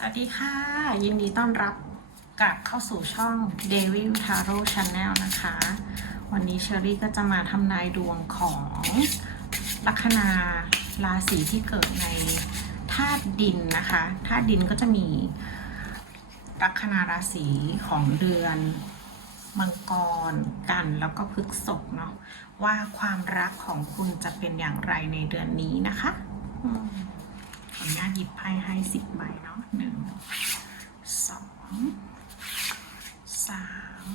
สวัสดีค่ะ ยินดีต้อนรับกลับเข้าสู่ช่อง Devil Tarot Channel นะคะ วันนี้เชอรี่ก็จะมาทำนายดวงของลัคนาราศีที่เกิดในธาตุดินนะคะธาตุดินก็จะมีลัคนาราศีของเดือนมังกรกันแล้วก็พฤษภเนาะว่าความรักของคุณจะเป็นอย่างไรในเดือนนี้นะคะอืม ขออนุญาต หยิบไพ่ให้สิบใบเนาะหนึ่ง สอง สาม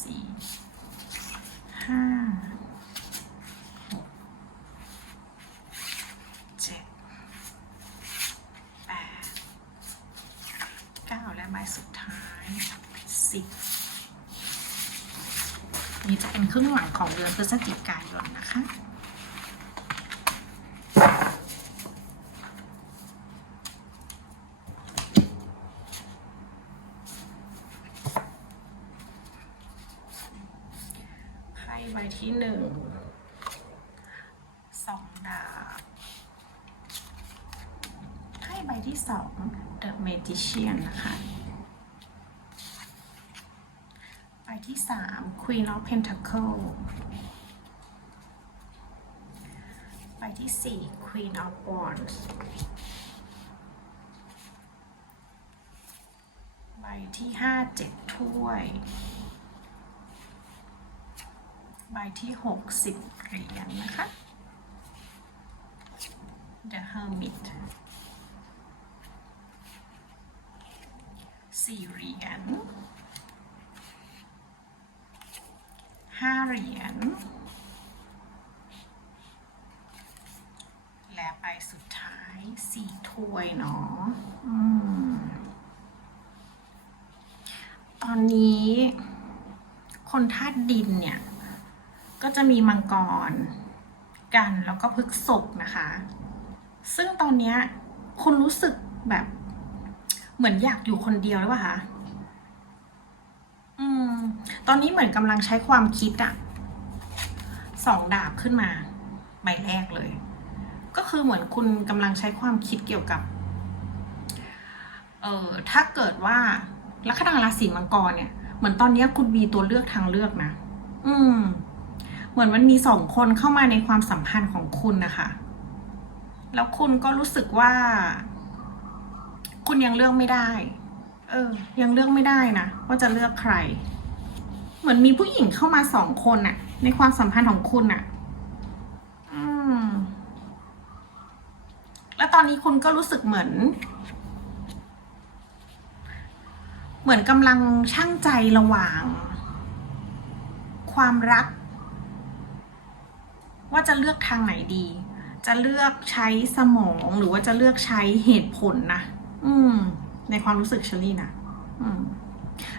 สี่ ห้า หก เจ็ด แปด เก้าและใบสุดท้ายสิบ นี่จะเป็นครึ่งหลังของเดือนพฤศจิกายนนะคะ ไพ่ใบ ที่หนึ่งสองดาบไพ่ใบที่สอง The Magician นะคะใบที่สาม Queen of Pentacle ใบที่สี่ Queen of Wands ใบที่ห้าเจ็ดถ้วย ใบที่หกสิบเหรียญนะคะ The Hermit สี่เหรียญห้าเหรียญและใบสุดท้ายสี่ถ้วยเนาะอตอนนี้คนธาตุดินเนี่ย ก็จะมีมังกร กันแล้วก็พฤกษบนะคะ ซึ่งตอนนี้คุณรู้สึกแบบเหมือนอยากอยู่คนเดียวหรือเปล่าคะอืม ตอนนี้เหมือนกำลังใช้ความคิดอะสองดาบขึ้นมาใบแรกเลย ก็คือเหมือนคุณกำลังใช้ความคิดเกี่ยวกับ เออถ้าเกิดว่าลัคนาราศีมังกรเนี่ย เหมือนตอนนี้คุณมีตัวเลือกทางเลือกนะ อืม เหมือนมันมีสองคนเข้ามาในความสัมพันธ์ของคุณนะคะ แล้วคุณก็รู้สึกว่า คุณยังเลือกไม่ได้ เออ ยังเลือกไม่ได้นะว่าจะเลือกใคร เหมือนมีผู้หญิงเข้ามาสองคนน่ะ ในความสัมพันธ์ของคุณน่ะ อืม แล้วตอนนี้คุณก็รู้สึกเหมือนเหมือนกำลังช่างใจระหว่าง ความรัก ว่าจะเลือกทางไหนดี จะเลือกใช้สมองหรือว่าจะเลือกใช้เหตุผลนะอืม ในความรู้สึกเชอรี่นะอืม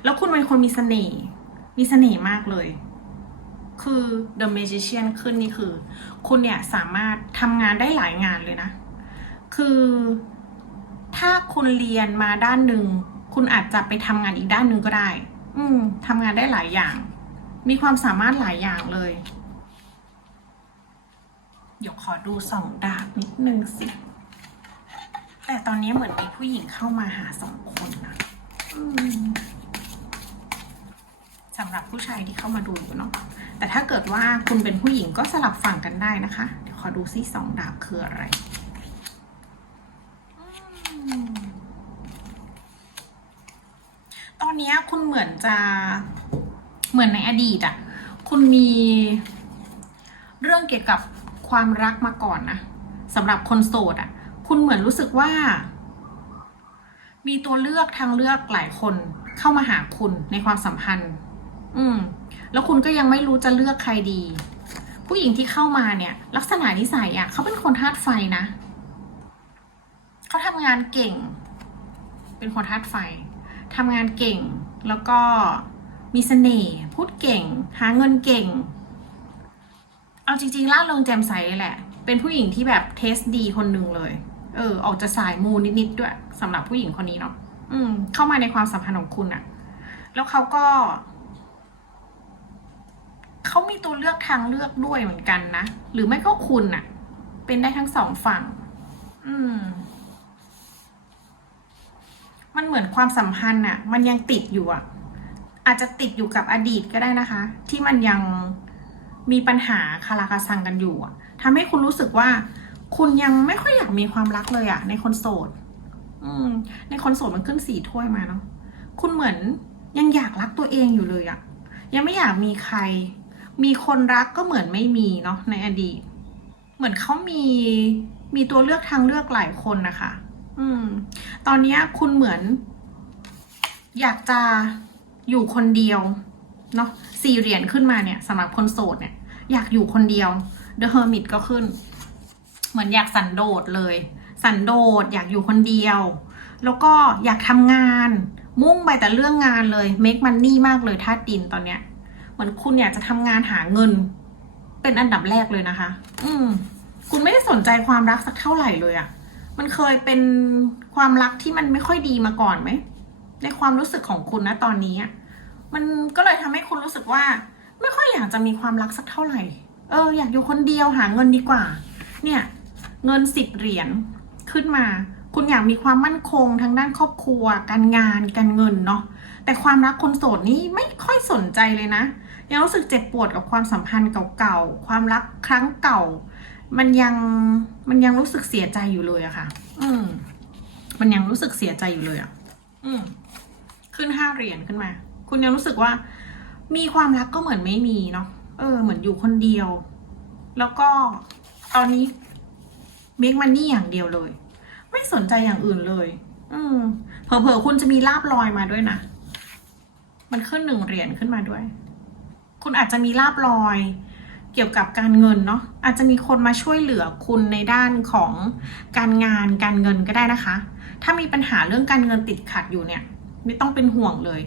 แล้วคุณเป็นคนมีเสน่ห์มีเสน่ห์มากเลย คือ The Magician ขึ้นนี่คือ คุณเนี่ยสามารถทำงานได้หลายงานเลยนะ คือถ้าคุณเรียนมาด้านหนึ่ง คุณอาจจะไปทำงานอีกด้านหนึ่งก็ได้ อืมทำงานได้หลายอย่าง มีความสามารถหลายอย่างเลย เดี๋ยวขอดูสองดาบนิดนึงสิ แต่ตอนนี้เหมือนมีผู้หญิงเข้ามาหาสองคนนะสำหรับผู้ชายที่เข้ามาดูเนาะ แต่ถ้าเกิดว่าคุณเป็นผู้หญิงก็สลับฝั่งกันได้นะคะ เดี๋ยวขอดูซิสองดาบคืออะไรอตอนนี้คุณเหมือนจะเหมือนในอดีตอะคุณมีเรื่องเกี่ยวกับ ความรักมาก่อนนะสำหรับคนโสดอะ่ะ คุณเหมือนรู้สึกว่า มีตัวเลือกทางเลือกหลายคนเข้ามาหาคุณในความสัมพันธ์ อืม แล้วคุณก็ยังไม่รู้จะเลือกใครดี ผู้หญิงที่เข้ามาเนี่ย ลักษณะนิสัยอะ่ะเขาเป็นคนธาตุไฟนะเขาทำงานเก่ง เป็นคนธาตุไฟทำงานเก่งแล้วก็มีเสน่ห์พูดเก่ง หาเงินเก่ง เอาจริงๆล่าเริงแจ่มใสเลยแหละ เป็นผู้หญิงที่แบบเทสดีคนหนึ่งเลย เออ ออกจะสายมูนิดๆด้วยสำหรับผู้หญิงคนนี้เนาะอืม เข้ามาในความสัมพันธ์ของคุณอะแล้วเขาก็เขามีตัวเลือกทางเลือกด้วยเหมือนกันนะ หรือไม่ก็คุณอะเป็นได้ทั้งสองฝั่ง อืม มันเหมือนความสัมพันธ์อะมันยังติดอยู่อะอาจจะติดอยู่กับอดีตก็ได้นะคะ ที่มันยัง มีปัญหาคาราคาซังกันอยู่อะทำให้คุณรู้สึกว่า คุณยังไม่ค่อยอยากมีความรักเลยอะในคนโสด อืม ในคนโสดมันขึ้นสี่ถ้วยมาเนาะคุณเหมือนยังอยากรักตัวเองอยู่เลยอะยังไม่อยากมีใคร มีคนรักก็เหมือนไม่มีเนาะในอดีต เหมือนเขามีมีตัวเลือกทางเลือกหลายคนนะคะ อืม ตอนนี้คุณเหมือน อยากจะอยู่คนเดียว เนาะสี่เหรียญขึ้นมาเนี่ยสำหรับคนโสดเนี่ย อยากอยู่คนเดียว The Hermit ก็ขึ้น เหมือนอยากสันโดษเลย สันโดษอยากอยู่คนเดียว แล้วก็อยากทำงาน มุ่งไปแต่เรื่องงานเลย make money มากเลยท่าตุดินตอนเนี้ย เหมือนคุณอยากจะทำงานหาเงิน เป็นอันดับแรกเลยนะคะ อืม คุณไม่ได้สนใจความรักสักเท่าไหร่เลยอะมันเคยเป็นความรักที่มันไม่ค่อยดีมาก่อนไหมในความรู้สึกของคุณนะตอนนี้อะ มันก็เลยทำให้คุณรู้สึกว่า ไม่ค่อยอยากจะมีความรักสักเท่าไหร่ เออ อยากอยู่คนเดียวหาเงินดีกว่า เนี่ย เงินสิบเหรียญขึ้นมา คุณอยากมีความมั่นคงทางด้านครอบครัว การงานการเงินเนาะแต่ความรักคนโสดนี่ไม่ค่อยสนใจเลยนะ ยังรู้สึกเจ็บปวดกับความสัมพันธ์เก่าๆความรักครั้งเก่า มันยังมันยังรู้สึกเสียใจอยู่เลยอะค่ะ อืมมันยังรู้สึกเสียใจอยู่เลยอะอืมขึ้นห้าเหรียญขึ้นมา คุณยังรู้สึกว่า มีความรักก็เหมือนไม่มีเนาะเออ เหมือนอยู่คนเดียว แล้วก็ตอนนี้เมคมันนี่อย่างเดียวเลย ไม่สนใจอย่างอื่นเลย อืมเผลอๆคุณจะมีลาบลอยมาด้วยนะมันขึ้นหนึ่งเหรียญขึ้นมาด้วย คุณอาจจะมีลาบลอย เกี่ยวกับการเงินเนาะอาจจะมีคนมาช่วยเหลือคุณในด้านของการงานการเงินก็ได้นะคะ ถ้ามีปัญหาเรื่องการเงินติดขัดอยู่เนี่ย ไม่ต้องเป็นห่วงเลย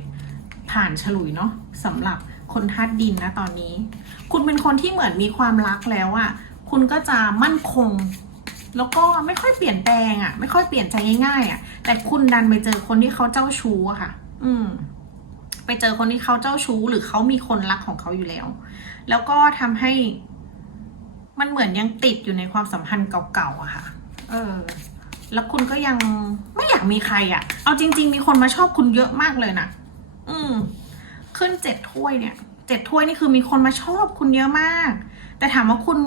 ผ่านฉลุยเนาะสำหรับคนธาตุดินนะตอนนี้ คุณเป็นคนที่เหมือนมีความรักแล้วอะ่ะคุณก็จะมั่นคง แล้วก็ไม่ค่อยเปลี่ยนแปลงอะ่ะ ไม่ค่อยเปลี่ยนใจง่ายๆอะ่ะ แต่คุณดันไปเจอคนที่เขาเจ้าชู้อะค่ะ อืม ไปเจอคนที่เขาเจ้าชู้ หรือเขามีคนรักของเขาอยู่แล้ว แล้วก็ทำให้ มันเหมือนยังติดอยู่ในความสัมพันธ์เก่าๆอะค่ะ เออ แล้วคุณก็ยังไม่อยากมีใครอะเอาจริง ๆ มีคนมาชอบคุณเยอะมากเลยนะ อืม ขึ้นเจ็ดถ้วยเนี่ยเจ็ดถ้วยนี่คือมีคนมาชอบคุณเยอะมาก แต่ถามว่าคุณ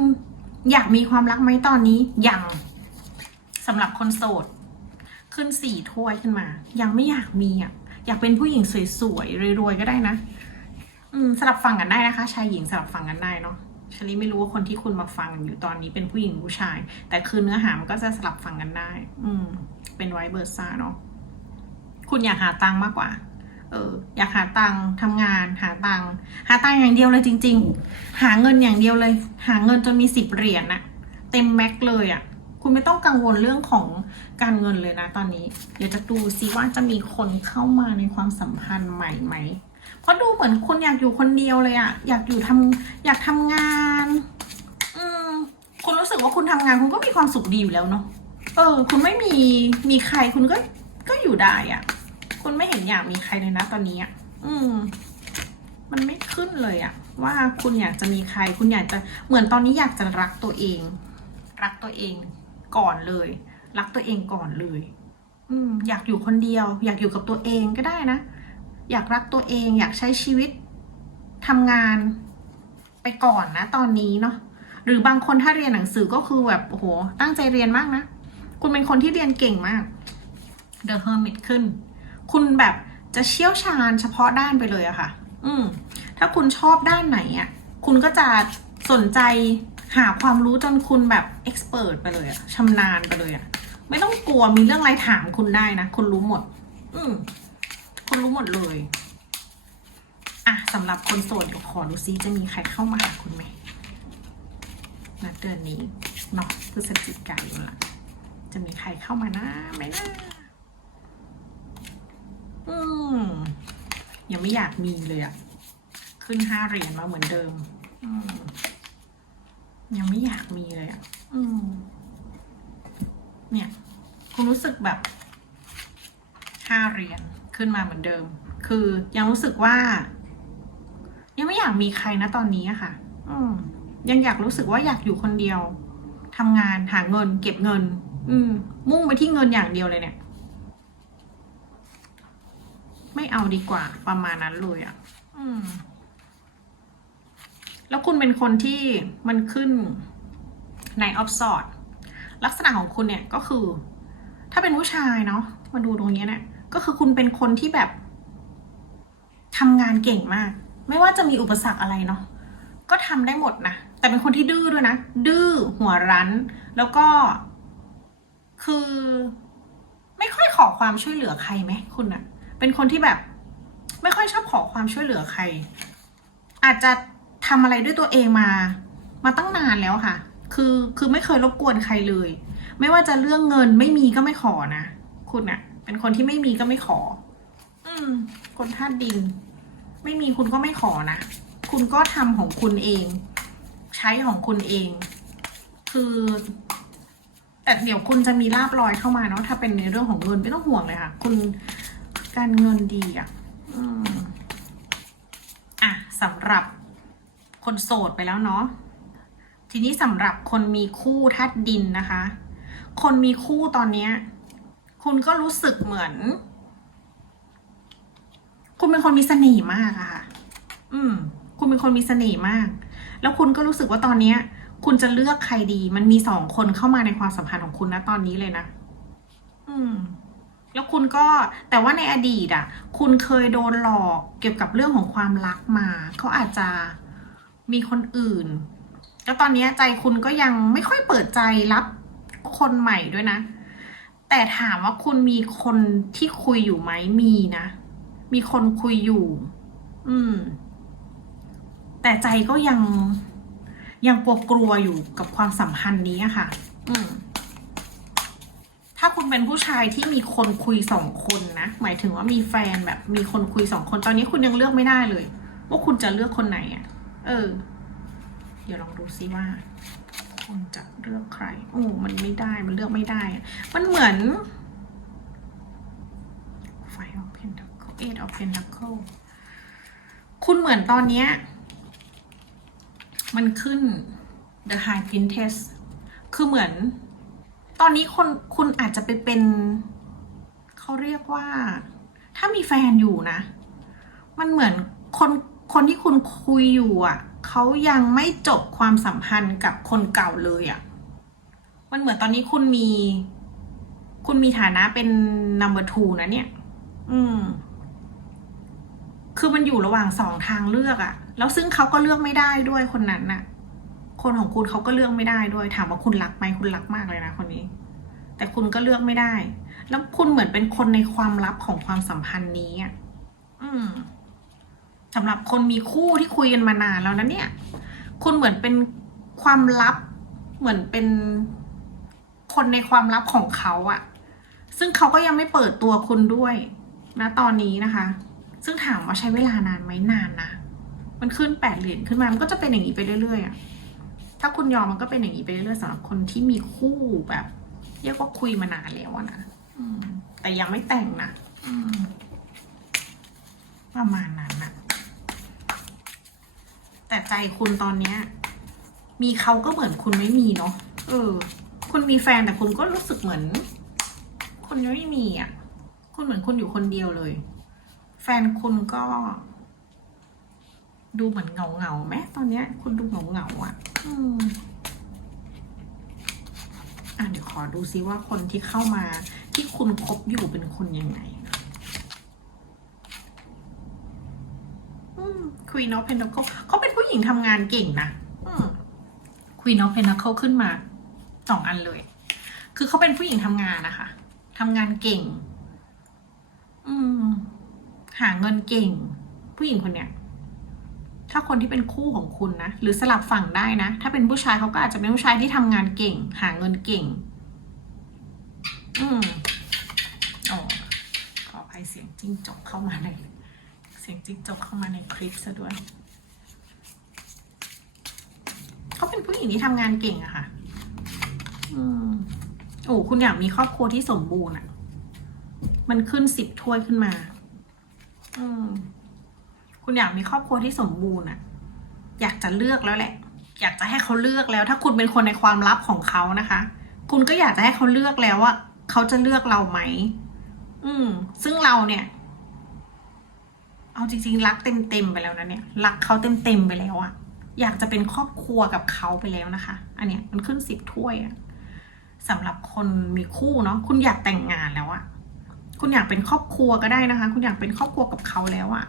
อยากมีความรักไหมตอนนี้ยังสำหรับคนโสด ขึ้นสี่ถ้วยขึ้นมา ยังไม่อยากมีอะอยากเป็นผู้หญิงสวยๆรวยๆก็ได้นะ อืมสลับฟังกันได้นะคะ ชายหญิงสลับฟังกันได้เนาะชลีไม่รู้ว่าคนที่คุณมาฟังอยู่ตอนนี้เป็นผู้หญิงผู้ชาย แต่คือเนื้อหามันก็จะสลับฟังกันได้ อืม เป็นไวเบอร์ซ่าเนาะคุณอยากหาตังค์มากกว่า เอออยากหาตังค์ทำงานหาตังค์หาตังค์อย่างเดียวเลยจริง ๆ หาเงินอย่างเดียวเลย หาเงินจนมีสิบเหรียญน่ะ เต็มแม็กเลยอะ่ะ คุณไม่ต้องกังวลเรื่องของการเงินเลยนะตอนนี้ เดี๋ยวจะดูซิว่าจะมีคนเข้ามาในความสัมพันธ์ใหม่ไหมเพราะดูเหมือนคุณอยากอยู่คนเดียวเลยอะอยากอยู่ทำอยากทำงาน อืมคุณรู้สึกว่าคุณทำงานคุณก็มีความสุขดีอยู่แล้วเนาะเออ คุณไม่มีมีใครคุณก็ก็อยู่ได้อะ คุณไม่เห็นอยากมีใครเลยนะตอนนี้อะอืม มันไม่ขึ้นเลยอะว่าคุณอยากจะมีใคร คุณอยากจะเหมือนตอนนี้อยากจะรักตัวเอง รักตัวเองก่อนเลย รักตัวเองก่อนเลย อืม อยากอยู่คนเดียว อยากอยู่กับตัวเองก็ได้นะอยากรักตัวเอง อยากใช้ชีวิตทำงานไปก่อนนะ ตอนนี้เนาะหรือบางคนถ้าเรียนหนังสือก็คือแบบโอ้โหตั้งใจเรียนมากนะ คุณเป็นคนที่เรียนเก่งมาก The Hermit ขึ้น คุณแบบจะเชี่ยวชาญเฉพาะด้านไปเลยอะค่ะ อืม ถ้าคุณชอบด้านไหนอะคุณก็จะสนใจหาความรู้จนคุณแบบเอ็กซ์เพรสไปเลยอะชำนาญไปเลยอะไม่ต้องกลัวมีเรื่องอะไรถามคุณได้นะ คุณรู้หมด อืม คุณรู้หมดเลย อะสำหรับคนโสดเดี๋ยวขอดูซิจะมีใครเข้ามาหาคุณไหมนัดเดือนนี้เนาะพฤศจิกายนละจะมีใครเข้ามานะไหมนะ อืมยังไม่อยากมีเลยอะขึ้นห้าเหรียญมาเหมือนเดิม อืมยังไม่อยากมีเลยอะอืม เนี่ย คุณรู้สึกแบบห้าเหรียญขึ้นมาเหมือนเดิม คือยังรู้สึกว่า ยังไม่อยากมีใครนะตอนนี้อะค่ะ อืม ยังอยากรู้สึกว่าอยากอยู่คนเดียวทำงานหาเงิน เก็บเงิน อืม มุ่งไปที่เงินอย่างเดียวเลยเนี่ย ไม่เอาดีกว่า ประมาณนั้นเลยอะ่ะ อืม แล้วคุณเป็นคนที่มันขึ้นในออฟซอดลักษณะของคุณเนี่ยก็คือ ถ้าเป็นผู้ชายเนาะมาดูตรงนี้เนี่ย ก็คือคุณเป็นคนที่แบบทำงานเก่งมาก ไม่ว่าจะมีอุปสรรคอะไรเนาะก็ทำได้หมดนะแต่เป็นคนที่ดื้อด้วยนะ ดื้อหัวรั้น แล้วก็ คือ ไม่ค่อยขอความช่วยเหลือใครไหมคุณอะ เป็นคนที่แบบ ไม่ค่อยชอบขอความช่วยเหลือใคร อาจจะทำอะไรด้วยตัวเองมา มาตั้งนานแล้วค่ะ คือคือไม่เคยรบกวนใครเลย ไม่ว่าจะเรื่องเงินไม่มีก็ไม่ขอนะคุณอะเป็นคนที่ไม่มีก็ไม่ขอ อืม คนธาตุดิน ไม่มีคุณก็ไม่ขอนะคุณก็ทำของคุณเอง ใช้ของคุณเอง คือแต่เดี๋ยวคุณจะมีลาบลอยเข้ามาเนาะถ้าเป็นในเรื่องของเงินไม่ต้องห่วงเลยค่ะ คุณ การเงินดีอะอะสำหรับคนโสดไปแล้วเนาะ ทีนี้สำหรับคนมีคู่ธาตุดินนะคะ คนมีคู่ตอนเนี้ย คุณก็รู้สึกเหมือน คุณเป็นคนมีเสน่ห์มากอะค่ะ อืม คุณเป็นคนมีเสน่ห์มาก แล้วคุณก็รู้สึกว่าตอนเนี้ย คุณจะเลือกใครดี มันมีสองคนเข้ามาในความสัมพันธ์ของคุณนะตอนนี้เลยนะ อืม แล้วคุณก็แต่ว่าในอดีตอะ คุณเคยโดนหลอกเกี่ยวกับเรื่องของความรักมา เขาอาจจะมีคนอื่น แล้วตอนนี้ใจคุณก็ยังไม่ค่อยเปิดใจรับคนใหม่ด้วยนะ แต่ถามว่าคุณมีคนที่คุยอยู่ไหมมีนะ มีคนคุยอยู่ อืม แต่ใจก็ยังยังกลัวกลัวอยู่กับความสัมพันธ์นี้ค่ะ อืม ถ้าคุณเป็นผู้ชายที่มีคนคุยสองคนนะ หมายถึงว่ามีแฟนแบบมีคนคุยสองคน ตอนนี้คุณยังเลือกไม่ได้เลย ว่าคุณจะเลือกคนไหนอะเออ เดี๋ยวลองดูซิว่า คุณจะเลือกใคร โอ้ มันไม่ได้ มันเลือกไม่ได้ มันเหมือน Five of Pentacle Eight of Pentacle คุณเหมือนตอนเนี้ย มันขึ้น The High Princess คือเหมือน ตอนนี้คนคุณอาจจะไปเป็น เขาเรียกว่า ถ้ามีแฟนอยู่นะ มันเหมือนคนคนที่คุณคุยอยู่อะเขายังไม่จบความสัมพันธ์กับคนเก่าเลยอะ มันเหมือนตอนนี้คุณมี คุณมีฐานะเป็น number two นะเนี่ย อืม คือมันอยู่ระหว่างสองทางเลือกอะแล้วซึ่งเขาก็เลือกไม่ได้ด้วยคนนั้นน่ะ คนของคุณเขาก็เลือกไม่ได้ด้วย ถามว่าคุณรักไหมคุณรักมากเลยนะคนนี้ แต่คุณก็เลือกไม่ได้ แล้วคุณเหมือนเป็นคนในความลับของความสัมพันธ์นี้อะอืมสำหรับคนมีคู่ที่คุยกันมานานแล้วนะเนี่ย คุณเหมือนเป็นความลับ เหมือนเป็นคนในความลับของเขาอะซึ่งเขาก็ยังไม่เปิดตัวคุณด้วย นะตอนนี้นะคะ ซึ่งถามว่าใช้เวลานานไหมนานนะ มันขึ้นแปดเหรียญขึ้นมา มันก็จะเป็นอย่างนี้ไปเรื่อยๆอะ ถ้าคุณยอมมันก็เป็นอย่างนี้ไปเรื่อยๆสำหรับคนที่มีคู่แบบ เรียกว่าคุยมานานแล้วอะนะอืม แต่ยังไม่แต่งนะอืม ประมาณนั้นนะแต่ใจคุณตอนเนี้ย มีเขาก็เหมือนคุณไม่มีเนาะเออ คุณมีแฟนแต่คุณก็รู้สึกเหมือน คุณยังไม่มีอะ คุณเหมือนคุณอยู่คนเดียวเลย แฟนคุณก็ ดูเหมือนเหงาเงาๆไหมตอนเนี้ย คุณดูเหงาเงาๆอะ อะเดี๋ยวขอดูซิว่าคนที่เข้ามาที่คุณคบอยู่เป็นคนยังไงควีนอ f เพน t เคิลเขาเป็นผู้หญิงทำงานเก่งนะควีนอ f เพน t เคิลขึ้นมาสองอันเลย คือเขาเป็นผู้หญิงทำงานนะคะทำงานเก่ง อืม หาเงินเก่ง ผู้หญิงคนเนี้ย ถ้าคนที่เป็นคู่ของคุณนะ หรือสลับฝั่งได้นะ ถ้าเป็นผู้ชายเขาก็อาจจะเป็นผู้ชายที่ทำงานเก่ง หาเงินเก่ง อืมอ๋อขออภัยเสียงจิ้งจกเข้ามาใน เสียงจิ้งจกเข้ามาในคลิปซะด้วยเขาเป็นผู้หญิงที่ทำงานเก่งอะค่ะ อืมโอ้คุณอยากมีครอบครัวที่สมบูรณ์อะมันขึ้นสิบถ้วยขึ้นมา อืม คุณอยากมีครอบครัวที่สมบูรณ์อะอยากจะเลือกแล้วแหละ อยากจะให้เขาเลือกแล้ว ถ้าคุณเป็นคนในความลับของเขานะคะ คุณก็อยากจะให้เขาเลือกแล้วว่าเขาจะเลือกเราไหมอืม ซึ่งเราเนี่ย เอาจริงๆรักเต็มๆไปแล้วนะเนี่ย รักเขาเต็มๆไปแล้วอะอยากจะเป็นครอบครัวกับเขาไปแล้วนะคะ อันเนี้ยมันขึ้นสิบถ้วยอะสำหรับคนมีคู่เนาะคุณอยากแต่งงานแล้วอะคุณอยากเป็นครอบครัวก็ได้นะคะ คุณอยากเป็นครอบครัวกับเขาแล้วอะ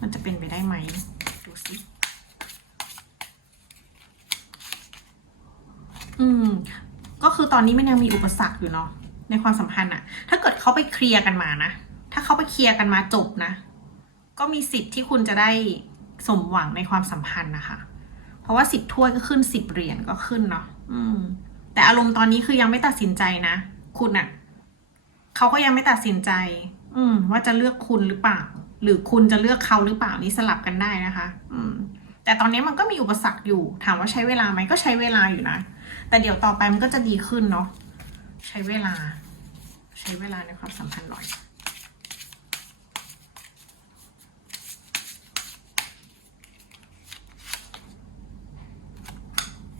มันจะเป็นไปได้ไหม ดูสิ อืม ก็คือตอนนี้มันยังมีอุปสรรคอยู่เนาะ ในความสัมพันธ์อะถ้าเกิดเขาไปเคลียร์กันมานะ ถ้าเขาไปเคลียร์กันมาจบนะ ก็มีสิทธิ์ที่คุณจะได้สมหวังในความสัมพันธ์นะคะ เพราะว่าสิบถ้วยก็ขึ้นสิบเหรียญก็ขึ้นเนาะ อืม แต่อารมณ์ตอนนี้คือยังไม่ตัดสินใจนะ คุณอะเขาก็ยังไม่ตัดสินใจ อืม ว่าจะเลือกคุณหรือเปล่า หรือคุณจะเลือกเขาหรือเปล่านี่สลับกันได้นะคะ อืม แต่ตอนนี้มันก็มีอุปสรรคอยู่ ถามว่าใช้เวลาไหมก็ใช้เวลาอยู่นะ แต่เดี๋ยวต่อไปมันก็จะดีขึ้นเนาะ ใช้เวลา ใช้เวลาในความสัมพันธ์หน่อย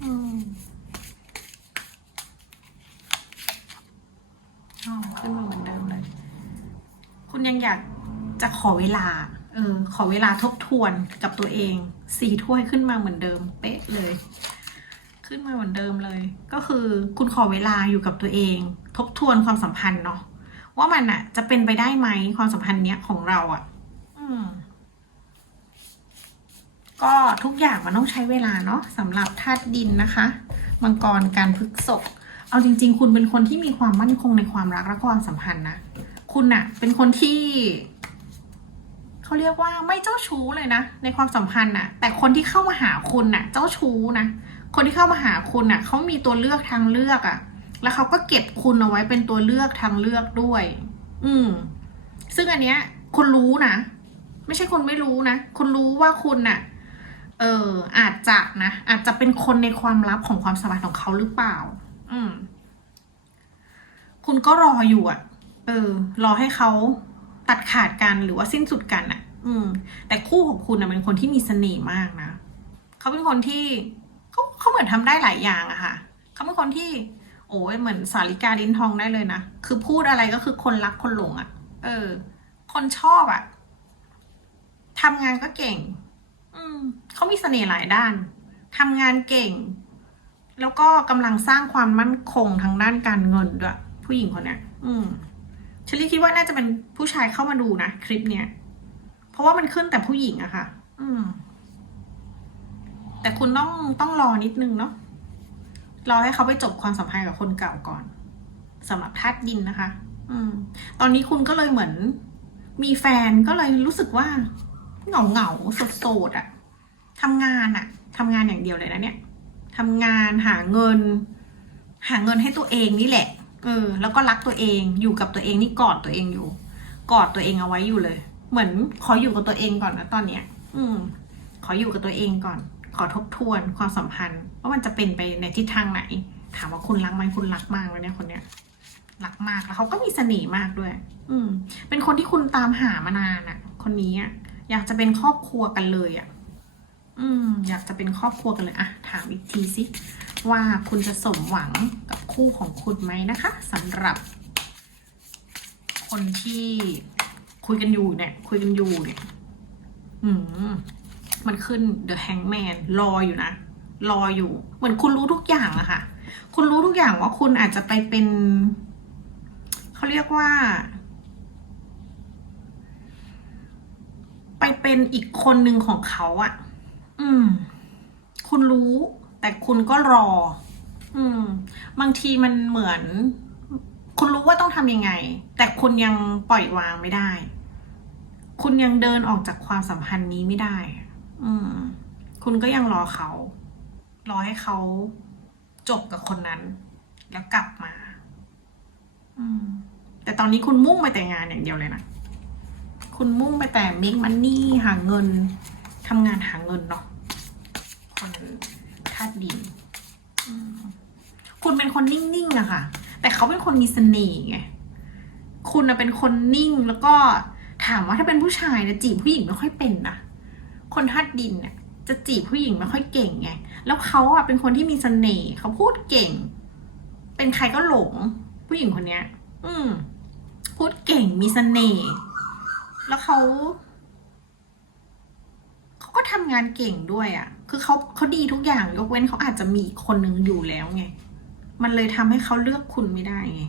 อืมอ๋อขึ้นมาเหมือนเดิมเลย คุณยังอยากจะขอเวลา เออ ขอเวลาทบทวนกับตัวเอง สี่ถ้วยขึ้นมาเหมือนเดิม เป๊ะเลย ขึ้นมาเหมือนเดิมเลย ก็คือคุณขอเวลาอยู่กับตัวเอง ทบทวนความสัมพันธ์เนาะ ว่ามันอะจะเป็นไปได้ไหมความสัมพันธ์เนี้ยของเราอะอืม ก็ทุกอย่างมันต้องใช้เวลาเนาะสำหรับธาตุดินนะคะ มังกรการพฤกษกเอาจริง ๆ คุณเป็นคนที่มีความมั่นคงในความรักและความสัมพันธ์นะ คุณอะเป็นคนที่เขาเรียกว่าไม่เจ้าชู้เลยนะ ในความสัมพันธ์น่ะแต่คนที่เข้ามาหาคุณน่ะเจ้าชู้นะคนที่เข้ามาหาคุณน่ะเขามีตัวเลือกทางเลือกอะแล้วเขาก็เก็บคุณเอาไว้เป็นตัวเลือกทางเลือกด้วย อืม ซึ่งอันเนี้ย คุณรู้นะไม่ใช่คนไม่รู้นะคุณรู้ว่าคุณน่ะ เอออาจจะนะอาจจะเป็นคนในความลับของความสัมพันธ์ของเขาหรือเปล่า อืม คุณก็รออยู่อะ เออ รอให้เขาตัดขาดกันหรือว่าสิ้นสุดกันอะ อืม แต่คู่ของคุณนะเป็นคนที่มีเสน่ห์มากนะเขาเป็นคนที่เขาเขาเหมือนทำได้หลายอย่างอะค่ะเขาเป็นคนที่ โอ้ยเหมือนสาริกาลิ้นทองได้เลยนะคือพูดอะไรก็คือคนรักคนหลงอะเออ คนชอบอะทำงานก็เก่ง อืมเขามีเสน่ห์หลายด้านทำงานเก่ง แล้วก็กำลังสร้างความมั่นคงทางด้านการเงินด้วยผู้หญิงคนเนี้ยอืม เชลี่คิดว่าน่าจะเป็นผู้ชายเข้ามาดูนะคลิปเนี้ย เพราะว่ามันขึ้นแต่ผู้หญิงอะค่ะ อืม แต่คุณต้องต้องรอนิดนึงเนาะ รอให้เขาไปจบความสัมพันธ์กับคนเก่าก่อนสำหรับธาตุดินนะคะ อืม ตอนนี้คุณก็เลยเหมือน มีแฟนก็เลยรู้สึกว่าเหงาเหงาโสดโสดๆอะทำงานอะทำงานอย่างเดียวเลยนะเนี่ยทำงานหาเงิน หาเงินให้ตัวเองนี่แหละ เออ แล้วก็รักตัวเองอยู่กับตัวเองนี่กอดตัวเองอยู่ กอดตัวเองเอาไว้อยู่เลย เหมือนขออยู่กับตัวเองก่อนนะตอนเนี้ย อืม ขออยู่กับตัวเองก่อน ขอทบทวนความสัมพันธ์ว่ามันจะเป็นไปในทิศทางไหน ถามว่าคุณรักไหมคุณรักมากเลยเนี่ยคนเนี้ยรักมากแล้วเขาก็มีเสน่ห์มากด้วย อืม เป็นคนที่คุณตามหามานานอะ่ะคนนี้อะอยากจะเป็นครอบครัวกันเลยอะ่ะ อืม อยากจะเป็นครอบครัวกันเลยอะถามอีกทีสิว่าคุณจะสมหวังกับคู่ของคุณไหมนะคะสำหรับ คนที่คุยกันอยู่เนี่ย คุยกันอยู่เนี่ยอืมมันขึ้น The Hangman รออยู่นะ รออยู่ เหมือนคุณรู้ทุกอย่างอะค่ะ คุณรู้ทุกอย่างว่าคุณอาจจะไปเป็น เขาเรียกว่า ไปเป็นอีกคนหนึ่งของเขาอะ อืม คุณรู้ แต่คุณก็รอ อืม บางทีมันเหมือน คุณรู้ว่าต้องทำยังไง แต่คุณยังปล่อยวางไม่ได้ คุณยังเดินออกจากความสัมพันธ์นี้ไม่ได้ อืม คุณก็ยังรอเขา รอให้เขาจบกับคนนั้น แล้วกลับมา อืม แต่ตอนนี้คุณมุ่งไปแต่งานอย่างเดียวเลยนะ คุณมุ่งไปแต่ make money หาเงิน ทำงานหาเงินเนาะคนธาตุดินคุณเป็นคนนิ่งๆอะค่ะ แต่เขาเป็นคนมีเสน่ห์ไงคุณนะเป็นคนนิ่งแล้วก็ถามว่าถ้าเป็นผู้ชายนะจีบผู้หญิงไม่ค่อยเป็นนะคนธาตุดินเนี่ยจะจีบผู้หญิงไม่ค่อยเก่งไงแล้วเขาอะเป็นคนที่มีเสน่ห์เขาพูดเก่ง เป็นใครก็หลง ผู้หญิงคนเนี้ย อืม พูดเก่งมีเสน่ห์แล้วเขา เขาก็ทำงานเก่งด้วยอะ่ะ คือเขาเขาดีทุกอย่างยกเว้นเขาอาจจะมีอีกคนหนึ่งอยู่แล้วไง มันเลยทำให้เขาเลือกคุณไม่ได้ไง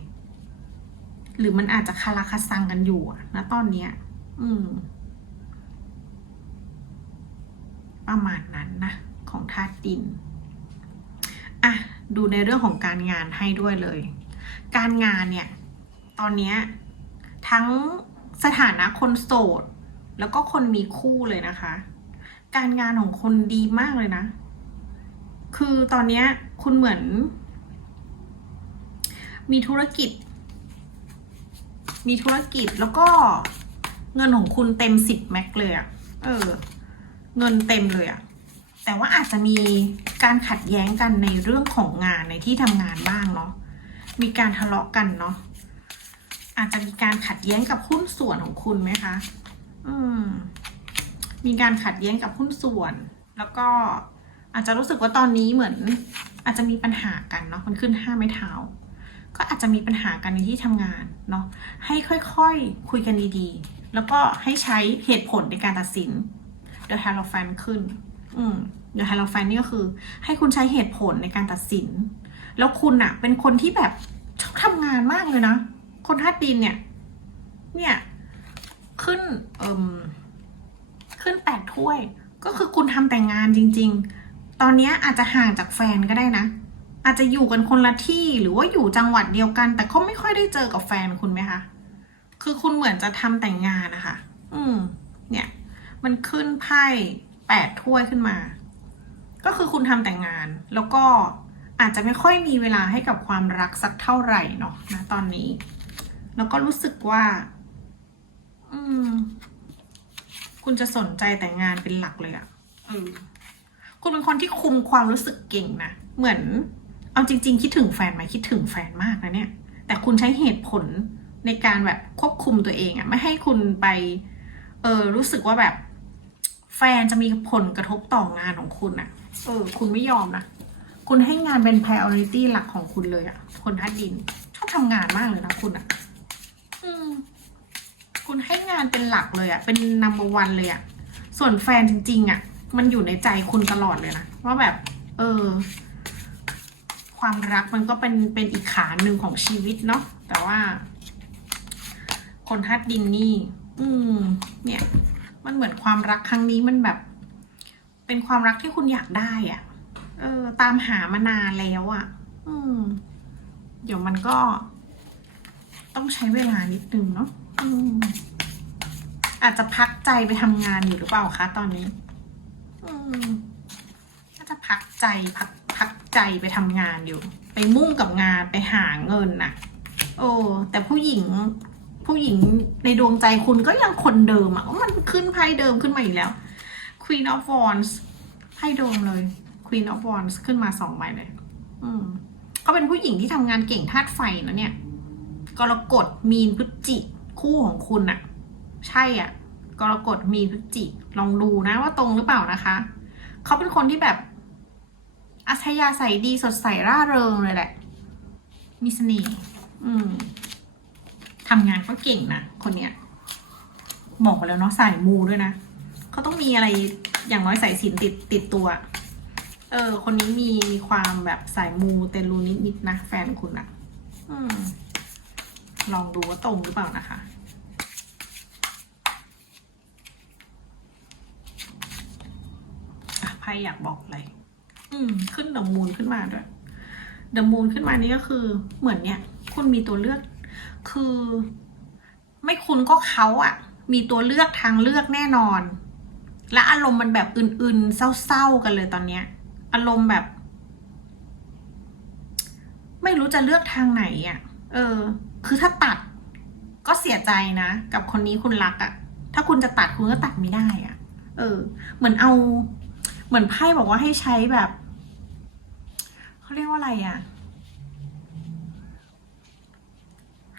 หรือมันอาจจะคาราคาซังกันอยู่อะนะตอนเนี้ย อืม ประมาณนั้นนะ ของธาตุดิน อะ ดูในเรื่องของการงานให้ด้วยเลย การงานเนี่ย ตอนเนี้ย ทั้งสถานะคนโสด แล้วก็คนมีคู่เลยนะคะ การงานของคนดีมากเลยนะ คือตอนนี้คุณเหมือน มีธุรกิจ มีธุรกิจแล้วก็เงินของคุณเต็มสิบแม็กเลยอะเออ เงินเต็มเลยอะแต่ว่าอาจจะมีการขัดแย้งกันในเรื่องของงานในที่ทำงานบ้างเนาะ มีการทะเลาะกันเนาะ อาจจะมีการขัดแย้งกับหุ้นส่วนของคุณไหมคะ อืม มีการขัดแย้งกับหุ้นส่วน แล้วก็อาจจะรู้สึกว่าตอนนี้เหมือน อาจจะมีปัญหากันเนาะมันขึ้นห้าไม้เท้า ก็อาจจะมีปัญหากันในที่ทำงานเนาะให้ค่อยๆคุยกันดีๆ แล้วก็ให้ใช้เหตุผลในการตัดสิน The h a l o f a n ขึ้น อืม The h a l o f a n นี่ก็คือ ให้คุณใช้เหตุผลในการตัดสิน แล้วคุณอะเป็นคนที่แบบชอบทำงานมากเลยนะ คนธาตุดินเนี่ย เนี่ย ขึ้น เอ่ม ขึ้นแปดถ้วย ก็คือคุณทำแต่งงานจริง ๆ ตอนนี้อาจจะห่างจากแฟนก็ได้นะ อาจจะอยู่กันคนละที่หรือว่าอยู่จังหวัดเดียวกัน แต่ก็ไม่ค่อยได้เจอกับแฟนคุณไหมคะคือคุณเหมือนจะทำแต่งงานนะคะ อืม เนี่ย มันขึ้นไพ่แปดถ้วยขึ้นมา ก็คือคุณทำแต่งงาน แล้วก็อาจจะไม่ค่อยมีเวลาให้กับความรักสักเท่าไหร่เนาะนะตอนนี้ แล้วก็รู้สึกว่า อืม คุณจะสนใจแต่งงานเป็นหลักเลยอะเออคุณเป็นคนที่คุมความรู้สึกเก่งนะ เหมือน เอาจริง ๆ คิดถึงแฟนไหมคิดถึงแฟนมากนะเนี่ย แต่คุณใช้เหตุผลในการแบบควบคุมตัวเองอะไม่ให้คุณไป เออรู้สึกว่าแบบ แฟนจะมีผลกระทบต่องานของคุณอะเออ คุณไม่ยอมนะ คุณให้งานเป็น priority หลักของคุณเลยอะคนทัดดิน ชอบทำงานมากเลยนะคุณอะอืม คุณให้งานเป็นหลักเลยอะเป็น number one เลยอะส่วนแฟนจริง ๆอะมันอยู่ในใจคุณตลอดเลยนะว่าแบบ เออ ความรักมันก็เป็นเป็นอีกขาหนึ่งของชีวิตเนาะแต่ว่า คนธาตุดินนี่ อืม เนี่ย มันเหมือนความรักครั้งนี้มันแบบ เป็นความรักที่คุณอยากได้อะ่ะ เออ ตามหามานานแล้วอะ่ะ อืม เดี๋ยวมันก็ ต้องใช้เวลานิดนึงเนาะ อืมอาจจะพักใจไปทำงานอยู่หรือเปล่าคะตอนนี้อืมน่าจะพักใจพักพักใจไปทำงานอยู่ ไปมุ่งกับงานไปหาเงินน่ะ โอ้แต่ผู้หญิงผู้หญิงในดวงใจคุณก็ยังคนเดิมอะมันขึ้นไพ่เดิมขึ้นมาอีกแล้ว Queen of Wands ไพ่เดิมเลย Queen of Wands ขึ้นมาสองใบเลย อืมเขาเป็นผู้หญิงที่ทำงานเก่งธาตุไฟนะเนี่ยกรกฎมีนพฤศจิ คู่ของคุณอะใช่อะกรกฎมีพฤศจิลองดูนะว่าตรงหรือเปล่านะคะ เขาเป็นคนที่แบบ อัธยาศัยดีสดใสร่าเริงเลยแหละ มีเสน่ห์อืมทำงานก็เก่งนะคนเนี้ยบอกแล้วเนาะสายมูด้วยนะเขาต้องมีอะไรอย่างน้อยสายสินติดติดตัว เออ คนนี้มีมีความแบบสายมูเตลูนิดนิดนะแฟนคุณอะอืม ลองดูว่าตรงหรือเปล่านะคะ ไพ่อยากบอกอะไร อืม ขึ้นดอะมูนขึ้นมาด้วยดอะมูนขึ้นมานี่ก็คือ เหมือนเนี่ย คุณมีตัวเลือก คือ ไม่คุณก็เขาอะมีตัวเลือกทางเลือกแน่นอน และอารมณ์มันแบบอื่นๆ เศร้าๆกันเลยตอนเนี้ย อารมณ์แบบ ไม่รู้จะเลือกทางไหนอะเออ คือถ้าตัดก็เสียใจนะ กับคนนี้คุณรักอะถ้าคุณจะตัดคุณก็ตัดไม่ได้อะเออ เหมือนเอา เหมือนไพ่บอกว่าให้ใช้แบบเขาเรียกว่าอะไรอะ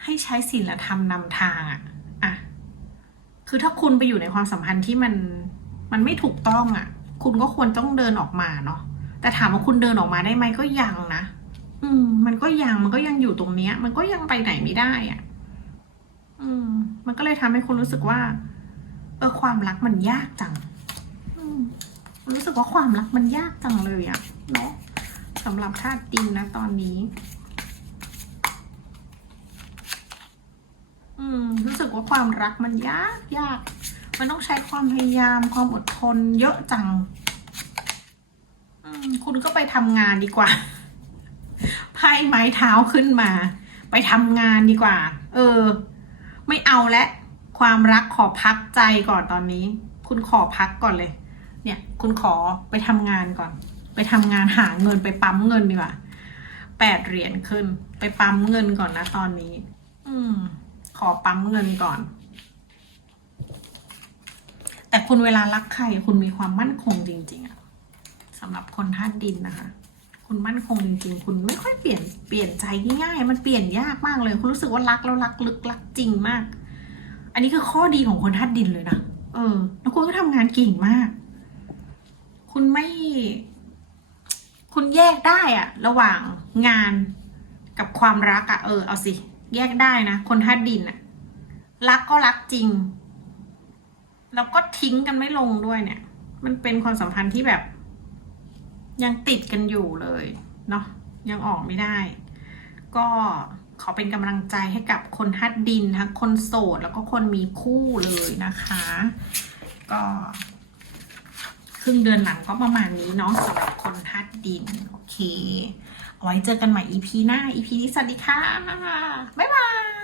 ให้ใช้ศีลธรรมนำทางอะอะคือถ้าคุณไปอยู่ในความสัมพันธ์ที่มันมันไม่ถูกต้องอะคุณก็ควรต้องเดินออกมาเนาะแต่ถามว่าคุณเดินออกมาได้ไหมก็ยังนะ อืม มันก็ยังมันก็ยังอยู่ตรงเนี้ย มันก็ยังไปไหนไม่ได้อะอืม มันก็เลยทำให้คุณรู้สึกว่า เออความรักมันยากจัง อืม รู้สึกว่าความรักมันยากจังเลยอะเนาะสำหรับธาตุดินนะตอนนี้ อืม รู้สึกว่าความรักมันยากยาก มันต้องใช้ความพยายามความอดทนเยอะจัง อืม คุณก็ไปทำงานดีกว่า ไพ่ไม้เท้าขึ้นมา ไปทำงานดีกว่า เออ ไม่เอาและความรักขอพักใจก่อนตอนนี้ คุณขอพักก่อนเลย เนี่ย คุณขอไปทำงานก่อน ไปทำงานหาเงินไปปั๊มเงินดีกว่าแปดเหรียญขึ้น ไปปั๊มเงินก่อนนะตอนนี้ อืม ขอปั๊มเงินก่อน แต่คุณเวลารักใครคุณมีความมั่นคงจริง ๆอะสำหรับคนธาตุดินนะคะ คุณมั่นคงจริงๆ คุณไม่ค่อยเปลี่ยนเปลี่ยนใจง่ายๆ มันเปลี่ยนยากมากเลย คุณรู้สึกว่ารักแล้วรักลึกรักจริงมาก อันนี้คือข้อดีของคนธาตุดินเลยนะ เออ แล้วคุณก็ทำงานเก่งมาก คุณไม่ คุณแยกได้อะระหว่างงานกับความรักอะเออ เอาสิ แยกได้นะ คนธาตุดินอะรักก็รักจริง แล้วก็ทิ้งกันไม่ลงด้วยเนี่ย มันเป็นความสัมพันธ์ที่แบบ ยังติดกันอยู่เลยเนาะยังออกไม่ได้ ก็ขอเป็นกำลังใจให้กับคนทัดดินทั้งคนโสดแล้วก็คนมีคู่เลยนะคะ ก็ครึ่งเดือนหลังก็ประมาณนี้เนาะสำหรับคนทัดดิน โอเค เอาไว้เจอกันใหม่ EP หน้า EP นี้สวัสดีค่ะ บ๊ายบาย